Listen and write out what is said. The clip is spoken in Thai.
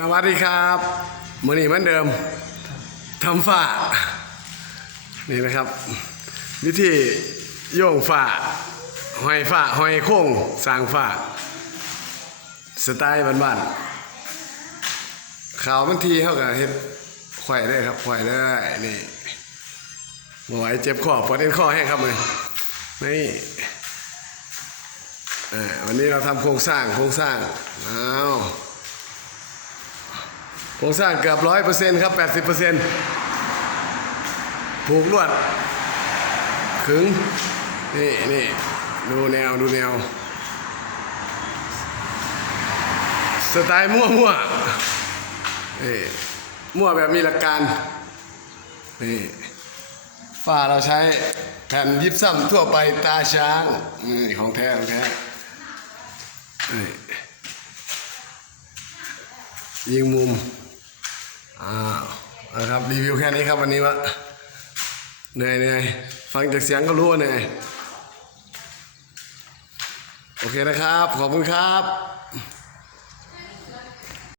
สวัสดีครับมือนี้เหมือนเดิมทำฝ้านี่นะครับ วิธีโยงฝ้าห้อยฝ้าห้อยโค้งสร้างฝ้าสไตล์บ้านๆข่าวบางทีเขาก็เฮ็ดไขว่ได้ครับไขว่ได้นี่บ่ไหวเจ็บคอปวดเอ็นคอให้ครับเลยนี่อ่อวันนี้เราทำโครงสร้างโครงสร้างอ้าว โครงสร้างเกือบร้อยเปอร์เซ็นต์ครับแปดสิบเปอร์เซ็นต์ผูกลวด ขึง นี่นี่ดูแนวดูแนว สไตล์มั่วมั่วนี่มั่วแบบมีหลักการ นี่ฝ้าเราใช้แผ่นยิบซ้ำทั่วไปตาช้างนี่ของแท้ของแท้นี่ยิงมุม อ้าวนะครับรีวิวแค่นี้ครับวันนี้วะเหนื่อยเหนื่อยฟังจากเสียงก็รู้ว่าเหนื่อยโอเคนะครับ ขอบคุณครับ